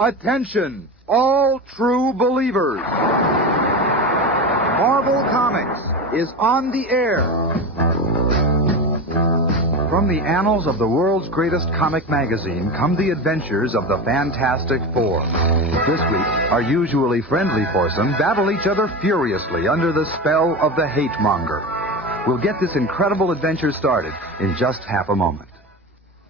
Attention, all true believers. Marvel Comics is on the air. From the annals of the world's greatest comic magazine come the adventures of the Fantastic Four. This week, our usually friendly foursome battle each other furiously under the spell of the hate monger. We'll get this incredible adventure started in just half a moment.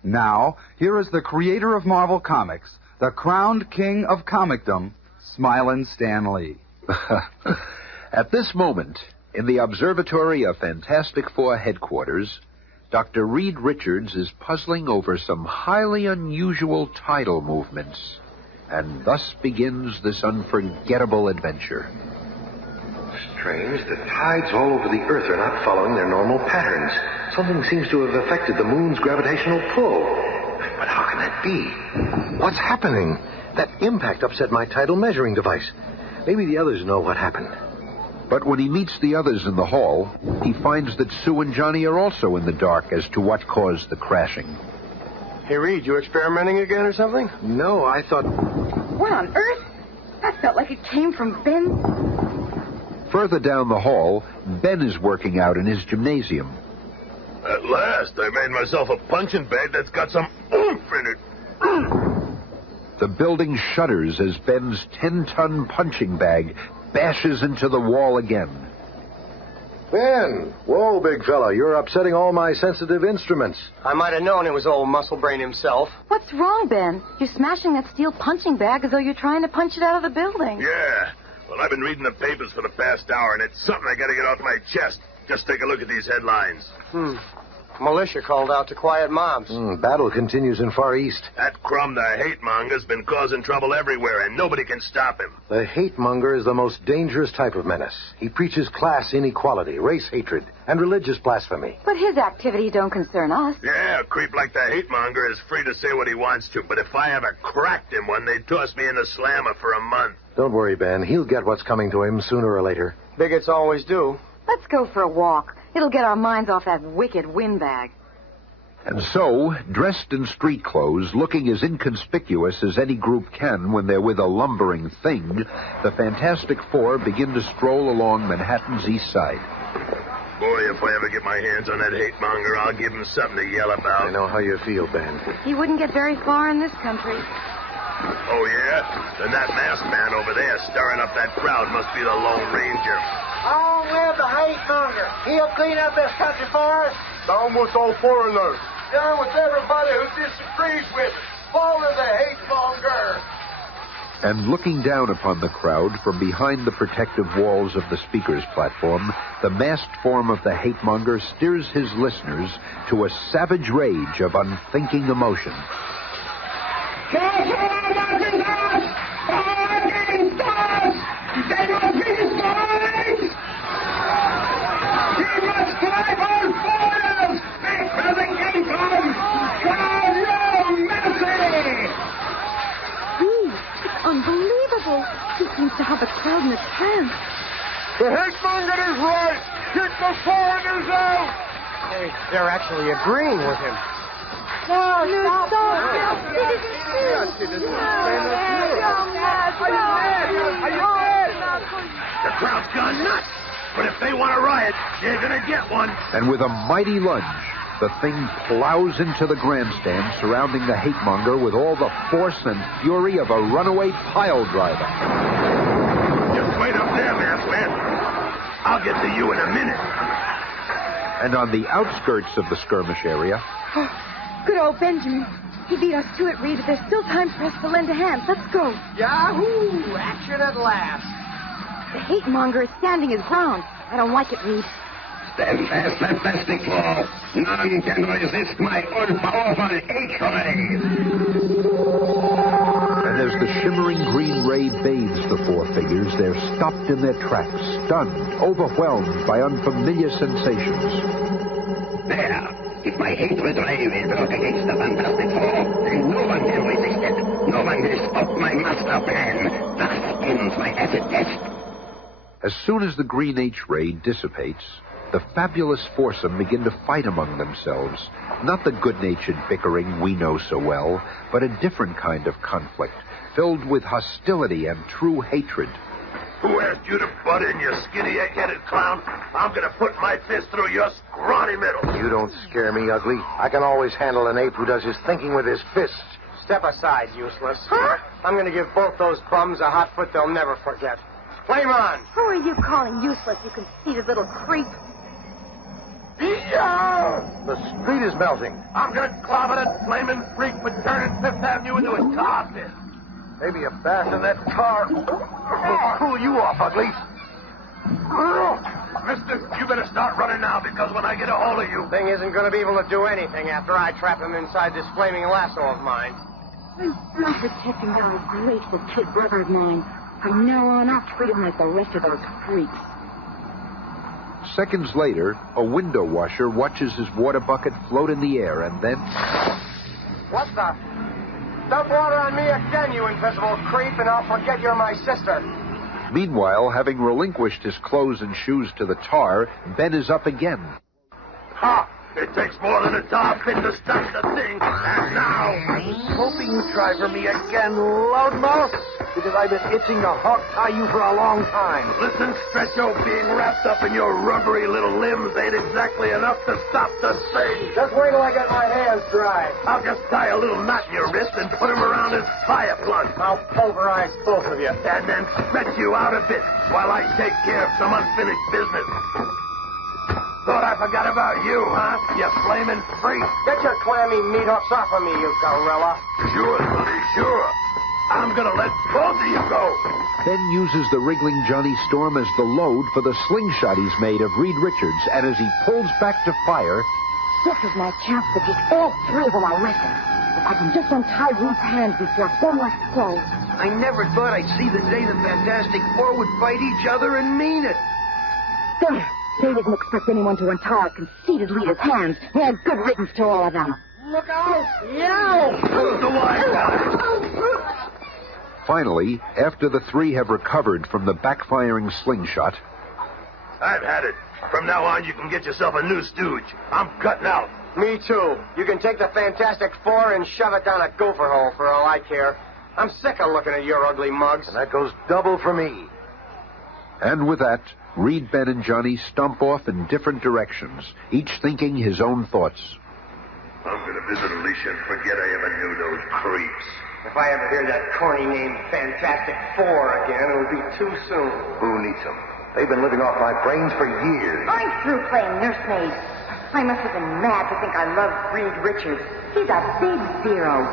Now, here is the creator of Marvel Comics, the crowned king of comicdom, Smilin' Stan Lee. At this moment, in the Observatory of Fantastic Four headquarters, Dr. Reed Richards is puzzling over some highly unusual tidal movements, and thus begins this unforgettable adventure. Strange, the tides all over the Earth are not following their normal patterns. Something seems to have affected the moon's gravitational pull. But how can that be? What's happening? That impact upset my tidal measuring device. Maybe the others know what happened. But when he meets the others in the hall, he finds that Sue and Johnny are also in the dark as to what caused the crashing. Hey, Reed, you experimenting again or something? No, I thought... What on earth? That felt like it came from Ben. Further down the hall, Ben is working out in his gymnasium. At last, I made myself a punching bag that's got some oomph in it. The building shudders as Ben's 10-ton punching bag bashes into the wall again. Ben! Whoa, big fella, you're upsetting all my sensitive instruments. I might have known it was old Muscle Brain himself. What's wrong, Ben? You're smashing that steel punching bag as though you're trying to punch it out of the building. Yeah. Well, I've been reading the papers for the past hour, and it's something I gotta get off my chest. Just take a look at these headlines. Militia called out to quiet mobs. Battle continues in Far East. That Crumb, the hate monger's been causing trouble everywhere, and nobody can stop him. The hate monger is the most dangerous type of menace. He preaches class inequality, race hatred, and religious blasphemy. But his activities don't concern us. Yeah, a creep like the hate monger is free to say what he wants to, but if I ever cracked him one, they'd toss me in the slammer for a month. Don't worry, Ben. He'll get what's coming to him sooner or later. Bigots always do. Let's go for a walk. It'll get our minds off that wicked windbag. And so, dressed in street clothes, looking as inconspicuous as any group can when they're with a lumbering thing, the Fantastic Four begin to stroll along Manhattan's east side. Boy, if I ever get my hands on that hate monger, I'll give him something to yell about. I know how you feel, Ben. He wouldn't get very far in this country. Oh, yeah? Then that masked man over there stirring up that crowd must be the Lone Ranger. Long live the hate monger. He'll clean up this country for us. Down with all foreigners. Down with everybody who disagrees with us. Follow the hate monger. And looking down upon the crowd from behind the protective walls of the speaker's platform, the masked form of the hate monger steers his listeners to a savage rage of unthinking emotion. Unbelievable. He seems to have a crowd in a trance. The hate monger is right. Get the foreigners out. Hey, they're actually agreeing with him. No, stop. The crowd's gone nuts. But if they want a riot, they're going to get one. And with a mighty lunge, the thing plows into the grandstand surrounding the hate monger with all the force and fury of a runaway pile driver. Just wait up there, masked man. I'll get to you in a minute. And on the outskirts of the skirmish area... Good old Benjamin. He beat us to it, Reed, but there's still time for us to lend a hand. Let's go. Yahoo! Action at last. The hate monger is standing his ground. I don't like it, Reed. Stand fast, Fantastic Four. None can resist my all-powerful H-ray. And as the shimmering green ray bathes the four figures, they're stopped in their tracks, stunned, overwhelmed by unfamiliar sensations. There. If my hatred ray will work against the Fantastic Four, then no one can resist it. No one will stop my master plan. Thus ends my acid test. As soon as the green H-ray dissipates, the fabulous foursome begin to fight among themselves. Not the good-natured bickering we know so well, but a different kind of conflict, filled with hostility and true hatred. Who asked you to butt in, you skinny, egg-headed clown? I'm gonna put my fist through your scrawny middle. You don't scare me, ugly. I can always handle an ape who does his thinking with his fists. Step aside, useless. Huh? I'm going to give both those bums a hot foot they'll never forget. Flame on! Who are you calling useless, you conceited little creep? The street is melting. I'm gonna clobber that flaming freak for turning Fifth Avenue into a tar pit. Maybe a bath in that tar will cool you off, ugly. Mister, you better start running now, because when I get a hold of you... Thing isn't going to be able to do anything after I trap him inside this flaming lasso of mine. I'm protecting that grateful kid brother of mine. From now on, I'll treat him like the rest of those freaks. Seconds later, a window washer watches his water bucket float in the air and then... What the... Dump water on me again, you invisible creep, and I'll forget you're my sister. Meanwhile, having relinquished his clothes and shoes to the tar, Ben is up again. Ha! It takes more than a tar pit to stop the thing. And now... I was hoping you'd try for me again, loudmouth, because I've been itching to hog-tie you for a long time. Listen, Stretcho, being wrapped up in your rubbery little limbs ain't exactly enough to stop the thing. Just wait till I get my hands dry. I'll just tie a little knot in your wrist and put him around his fire plug. I'll pulverize both of you. And then stretch you out a bit while I take care of some unfinished business. Thought I forgot about you, huh? You flaming freak. Get your clammy meat hooks off of me, you gorilla. Sure, buddy, sure. I'm gonna let both of you go. Ben uses the wriggling Johnny Storm as the load for the slingshot he's made of Reed Richards, and as he pulls back to fire... This is my chance to get all three of them arrested. If I can just untie Reed's hands before one last go. I never thought I'd see the day the Fantastic Four would fight each other and mean it. There. They didn't expect anyone to untie a conceited leader's hands. They had good riddance to all of them. Look out! Yow! Who's the wise guy? Finally, after the three have recovered from the backfiring slingshot... I've had it. From now on, you can get yourself a new stooge. I'm cutting out. Me too. You can take the Fantastic Four and shove it down a gopher hole for all I care. I'm sick of looking at your ugly mugs. And that goes double for me. And with that, Reed, Ben, and Johnny stomp off in different directions, each thinking his own thoughts. I'm gonna visit Alicia and forget I ever knew those creeps. If I ever hear that corny name Fantastic Four again, it'll be too soon. Who needs them? They've been living off my brains for years. I'm through playing nursemaid. I must have been mad to think I loved Reed Richards. He's a big zero.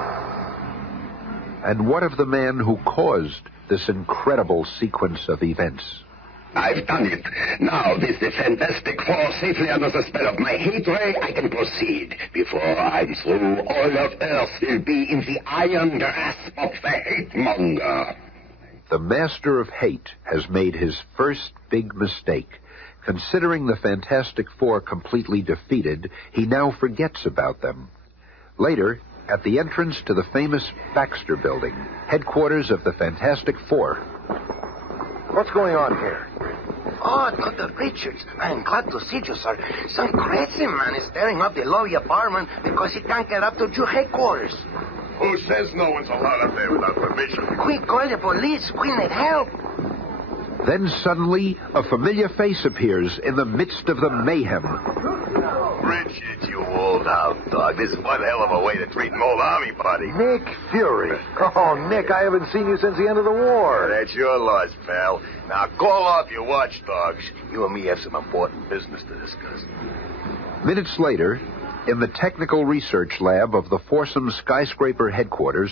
And what of the man who caused this incredible sequence of events? I've done it. Now, with the Fantastic Four safely under the spell of my hate ray, I can proceed. Before I'm through, all of Earth will be in the iron grasp of the hate monger. The master of hate has made his first big mistake. Considering the Fantastic Four completely defeated, he now forgets about them. Later, at the entrance to the famous Baxter Building, headquarters of the Fantastic Four. What's going on here? Oh, Dr. Richards, I'm glad to see you, sir. Some crazy man is tearing up the lobby apartment because he can't get up to your headquarters. Who says no one's allowed up there without permission? Quick, call the police. We need help. Then suddenly, a familiar face appears in the midst of the mayhem. Richard, you old hound dog. This is one hell of a way to treat an old army buddy. Nick Fury. Oh, Nick, I haven't seen you since the end of the war. That's your loss, pal. Now call off your watchdogs. You and me have some important business to discuss. Minutes later, in the technical research lab of the Foursome Skyscraper headquarters...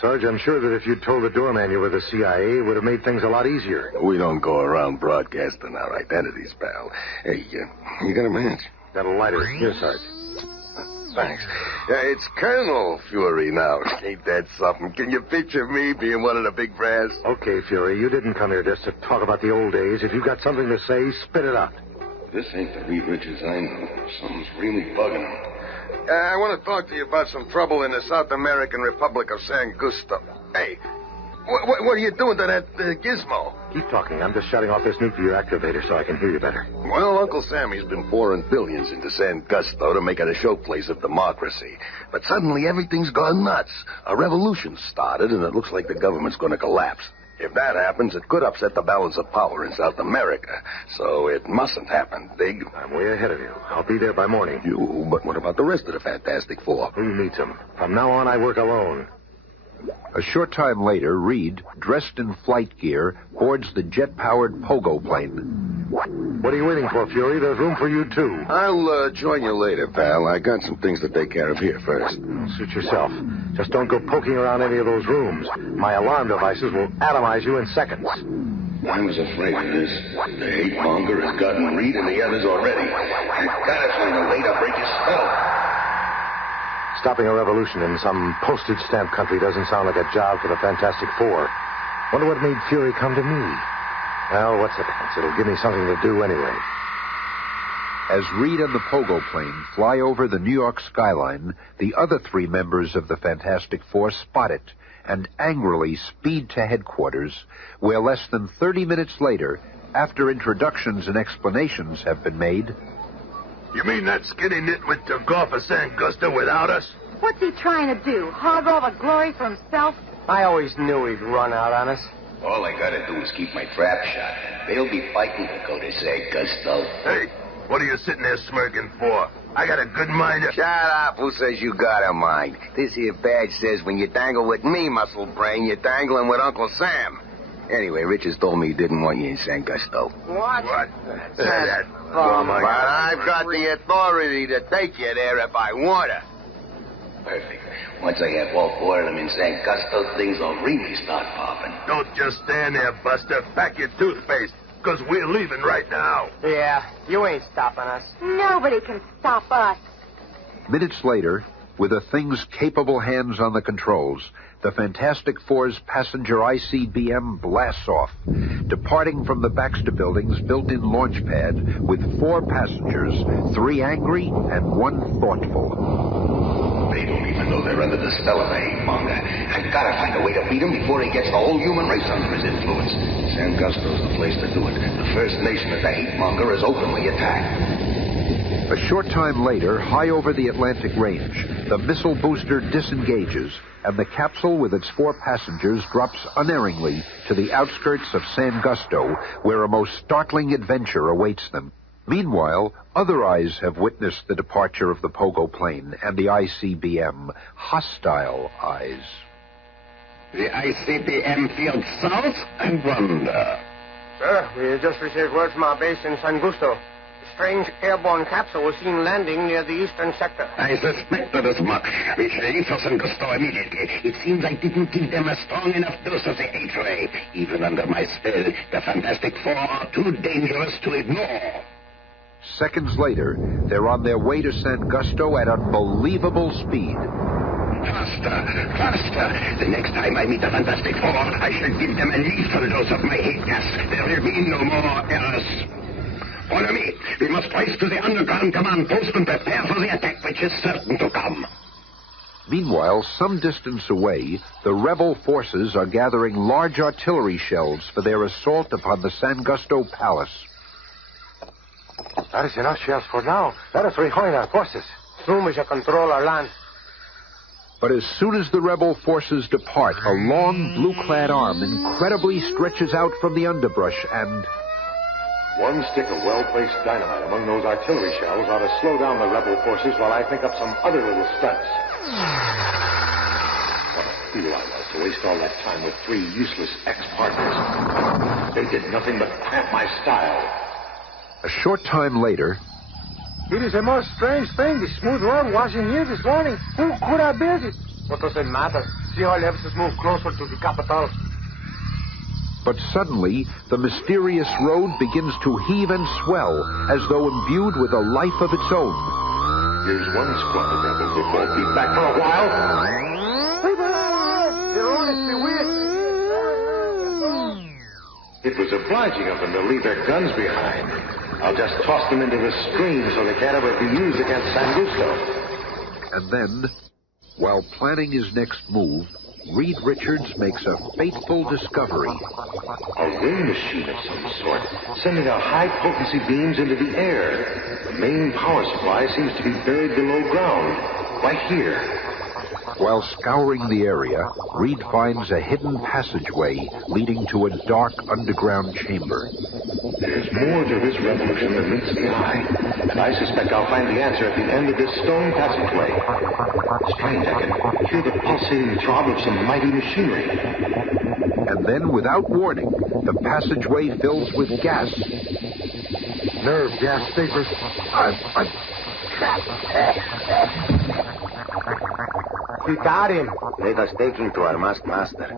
Sarge, I'm sure that if you'd told the doorman you were the CIA, it would have made things a lot easier. We don't go around broadcasting our identities, pal. Hey, you got a match? Got a lighter. Here, Sarge. Thanks. It's Colonel Fury now. Ain't that something? Can you picture me being one of the big brass? Okay, Fury, you didn't come here just to talk about the old days. If you got something to say, spit it out. This ain't the Reed Richards I know. Something's really bugging him. I want to talk to you about some trouble in the South American Republic of San Gusto. Hey, What are you doing to that gizmo? Keep talking. I'm just shutting off this nuclear activator so I can hear you better. Well, Uncle Sammy's been pouring billions into San Gusto to make it a showplace of democracy. But suddenly everything's gone nuts. A revolution started, and it looks like the government's going to collapse. If that happens, it could upset the balance of power in South America. So it mustn't happen, Dig. I'm way ahead of you. I'll be there by morning. But what about the rest of the Fantastic Four? Who needs them? From now on, I work alone. A short time later, Reed, dressed in flight gear, boards the jet-powered pogo plane. What are you waiting for, Fury? There's room for you, too. I'll join you later, pal. I got some things to take care of here first. Suit yourself. Just don't go poking around any of those rooms. My alarm devices will atomize you in seconds. I was afraid of this. The hate monger has gotten Reed and the others already. I've got to find a way to break his spell. Stopping a revolution in some postage stamp country doesn't sound like a job for the Fantastic Four. Wonder what made Fury come to me. Well, what's the difference? It'll give me something to do anyway. As Reed and the pogo plane fly over the New York skyline, the other three members of the Fantastic Four spot it and angrily speed to headquarters, where less than 30 minutes later, after introductions and explanations have been made... You mean that skinny nitwit took off of San Gusto without us? What's he trying to do? Hog all the glory for himself? I always knew he'd run out on us. All I gotta do is keep my trap shut. They'll be fighting to go to San Gusto. Hey, what are you sitting there smirking for? I got a good mind to... Shut up. Who says you got a mind? This here badge says when you dangle with me, muscle brain, you're dangling with Uncle Sam. Anyway, Richards told me he didn't want you in San Gusto. What? That But I've got the authority to take you there if I want to. Perfect. Once I have all four of them in San Gusto, things will really start popping. Don't just stand there, Buster. Pack your toothpaste, because we're leaving right now. Yeah, you ain't stopping us. Nobody can stop us. Minutes later, with the thing's capable hands on the controls, the Fantastic Four's passenger ICBM blasts off, departing from the Baxter Building's built-in launch pad with 4 passengers, 3 angry and 1 thoughtful. They don't even know they're under the spell of the hate monger. I've got to find a way to beat him before he gets the whole human race under his influence. San Gusto's the place to do it. The first nation that the hate monger has openly attacked. A short time later, high over the Atlantic Range, the missile booster disengages, and the capsule with its 4 passengers drops unerringly to the outskirts of San Gusto, where a most startling adventure awaits them. Meanwhile, other eyes have witnessed the departure of the pogo plane and the ICBM, hostile eyes. The ICBM field south, I wonder. Sir, we just received word from our base in San Gusto. Strange airborne capsule was seen landing near the eastern sector. I suspected as much. We should leave for San Gusto immediately. It seems I didn't give them a strong enough dose of the hate ray. Even under my spell, the Fantastic Four are too dangerous to ignore. Seconds later, they're on their way to San Gusto at unbelievable speed. Faster, faster. The next time I meet the Fantastic Four, I shall give them a lethal dose of my hate gas. There will be no more errors. Follow me. We must race to the underground command post and prepare for the attack which is certain to come. Meanwhile, some distance away, the rebel forces are gathering large artillery shells for their assault upon the San Gusto Palace. That is enough shells for now. Let us rejoin our forces. Soon we shall control our land. But as soon as the rebel forces depart, a long blue-clad arm incredibly stretches out from the underbrush and... One stick of well-placed dynamite among those artillery shells ought to slow down the rebel forces while I think up some other little stunts. What a fool I was to waste all that time with 3 useless ex-partners. They did nothing but cramp my style. A short time later... It is a most strange thing, this smooth road washing here this morning. Who could have built it? What does it matter? See how left us move closer to the capital. But suddenly, the mysterious road begins to heave and swell, as though imbued with a life of its own. Here's one squad of rebels that won't be back for a while. It was obliging of them to leave their guns behind. I'll just toss them into the stream so they can't ever be used against San Gusto. And then, while planning his next move, Reed Richards makes a fateful discovery. A ray machine of some sort, sending out high-potency beams into the air. The main power supply seems to be buried below ground, right here. While scouring the area, Reed finds a hidden passageway leading to a dark underground chamber. There's more to this revolution than meets the eye, and I suspect I'll find the answer at the end of this stone passageway. Strange, I can hear the pulsating throb of some mighty machinery. And then, without warning, the passageway fills with gas. Nerve gas vapors. I'm We got him. Let us take him to our masked master.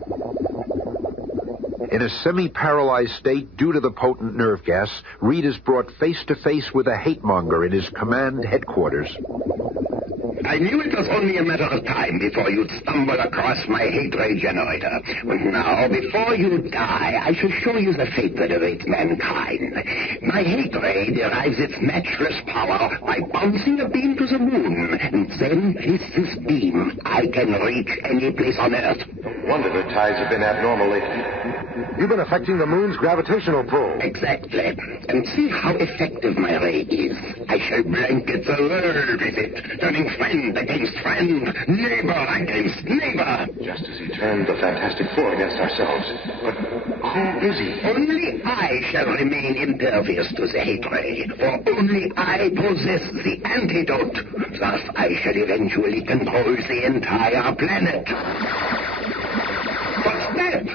In a semi-paralyzed state due to the potent nerve gas, Reed is brought face-to-face with a hate-monger in his command headquarters. I knew it was only a matter of time before you'd stumble across my hate ray generator. And now, before you die, I shall show you the fate that awaits mankind. My hate ray derives its matchless power by bouncing a beam to the moon. And then, with this beam, I can reach any place on Earth. No wonder the tides have been abnormal lately. You've been affecting the moon's gravitational pull. Exactly. And see how effective my ray is. I shall blanket the world with it, turning friend against friend, neighbor against neighbor. Just as he turned the Fantastic Four against ourselves. But who is he? Only I shall remain impervious to the hate ray, for only I possess the antidote. Thus I shall eventually control the entire planet. What's that?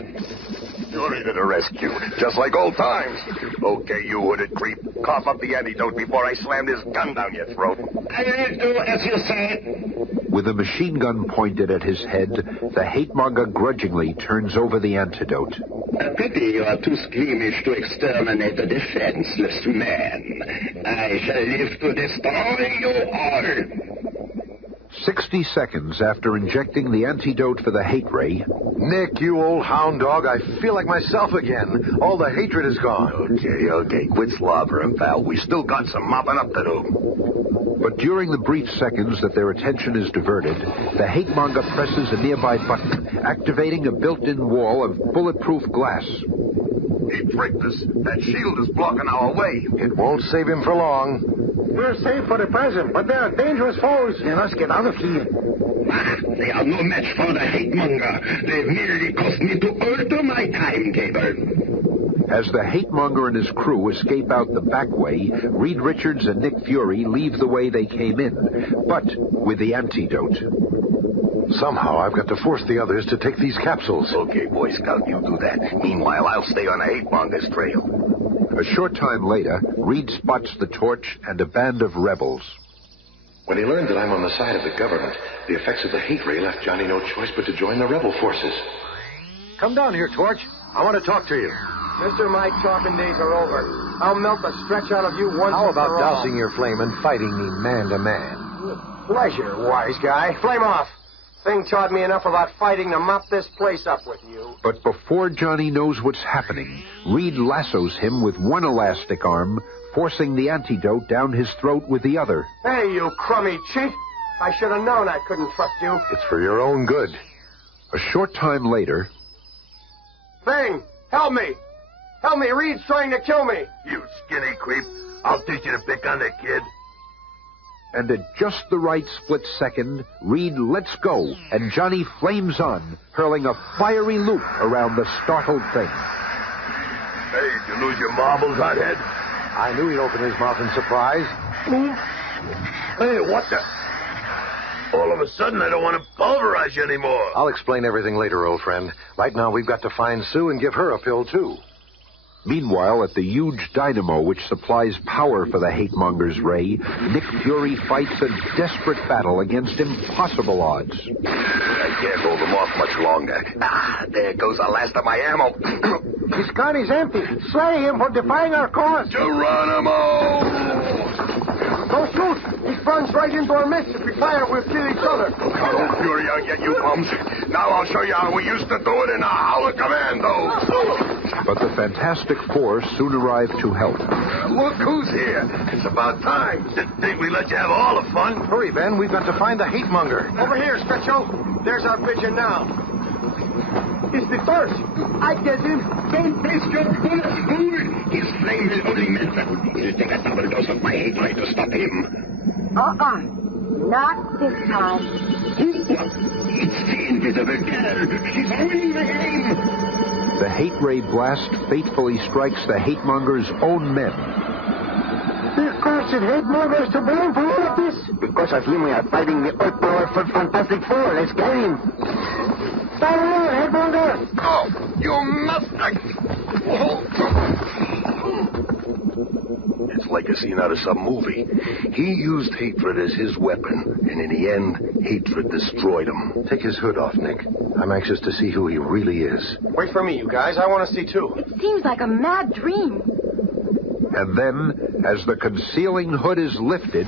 Fury to the rescue, just like old times. Okay, you hooded creep. Cough up the antidote before I slam this gun down your throat. I will do as you say. With a machine gun pointed at his head, the hate-monger grudgingly turns over the antidote. A pity you are too squeamish to exterminate a defenseless man. I shall live to destroy you all. 60 seconds after injecting the antidote for the hate ray... Nick, you old hound dog, I feel like myself again. All the hatred is gone. Okay, quit slobbering, pal. We still got some mopping up to do. But during the brief seconds that their attention is diverted, the hate-monger presses a nearby button, activating a built-in wall of bulletproof glass. He tricked us. That shield is blocking our way. It won't save him for long. We're safe for the present, but there are dangerous foes. Let us get out of here. They are no match for the hate-monger. They've merely caused me to alter my timetable. As the hate-monger and his crew escape out the back way, Reed Richards and Nick Fury leave the way they came in, but with the antidote. Somehow I've got to force the others to take these capsules. Okay, Boy Scout, you do that. Meanwhile, I'll stay on the hate-monger's trail. A short time later, Reed spots the torch and a band of rebels. When he learned that I'm on the side of the government, the effects of the hate ray left Johnny no choice but to join the rebel forces. Come down here, Torch. I want to talk to you. Mister, my talking days are over. I'll melt the stretch out of you once How and about for all. dousing your flame and fighting me man to man? Pleasure, wise guy. Flame off. Thing taught me enough about fighting to mop this place up with you. But before Johnny knows what's happening, Reed lassos him with one elastic arm, forcing the antidote down his throat with the other. Hey, you crummy cheat. I should have known I couldn't trust you. It's for your own good. A short time later... Thing, help me. Help me, Reed's trying to kill me. You skinny creep. I'll teach you to pick on the kid. And at just the right split second, Reed lets go, and Johnny flames on, hurling a fiery loop around the startled thing. Hey, did you lose your marbles, hothead? I knew he'd open his mouth in surprise. Hey, what the... All of a sudden, I don't want to pulverize you anymore. I'll explain everything later, old friend. Right now, we've got to find Sue and give her a pill, too. Meanwhile, at the huge dynamo which supplies power for the hate-monger's ray, Nick Fury fights a desperate battle against impossible odds. I can't hold them off much longer. There goes the last of my ammo. His gun is empty. Slay him for defying our cause. Geronimo! Don't shoot. He runs right into our midst. If we fire, we'll kill each other. Oh, Fury, I'll get you bums. Now I'll show you how we used to do it in a Howler Commando. But the Fantastic Four soon arrive to help. Look who's here. It's about time. Didn't think we let you have all the fun. Hurry, Ben. We've got to find the hate monger. Over here, Stretcho. There's our vision now. It's the torch. I get him. Don't waste your bullets, fool! His flame will only melt them. It'll take a double dose of my hatred to stop him. Not this time. It's the invisible girl. She's winning the game. The hate ray blast fatefully strikes the hate monger's own men. Of course, it hate mongers to blame for all of this. Because of him, we are fighting the all-powerful Fantastic Four. Let's get him. Stop alone, hate monger. Oh, you must... It's like a scene out of some movie. He used hatred as his weapon, and in the end, hatred destroyed him. Take his hood off, Nick. I'm anxious to see who he really is. Wait for me, you guys. I want to see, too. It seems like a mad dream. And then, as the concealing hood is lifted...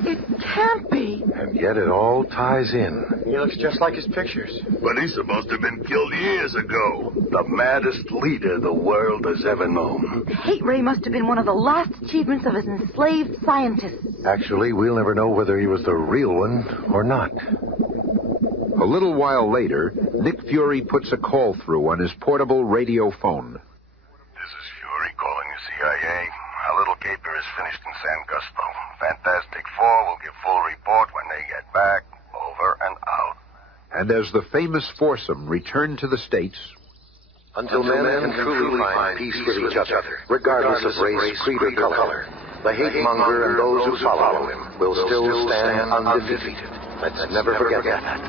It can't be. And yet it all ties in. He looks just like his pictures. But he's supposed to have been killed years ago. The maddest leader the world has ever known. Hate ray must have been one of the last achievements of his enslaved scientists. Actually, we'll never know whether he was the real one or not. A little while later, Nick Fury puts a call through on his portable radio phone. This is Fury calling the CIA. Our little caper is finished in San Gusto. Fantastic Four will give full report when they get back. Over and out. And as the famous foursome return to the States... Until men can truly find peace with each other, regardless of race, creed, or color, the hate monger and those who follow him will still stand undefeated. Let's never forget that.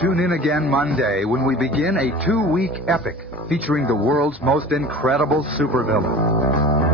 Tune in again Monday when we begin a 2-week epic featuring the world's most incredible supervillain.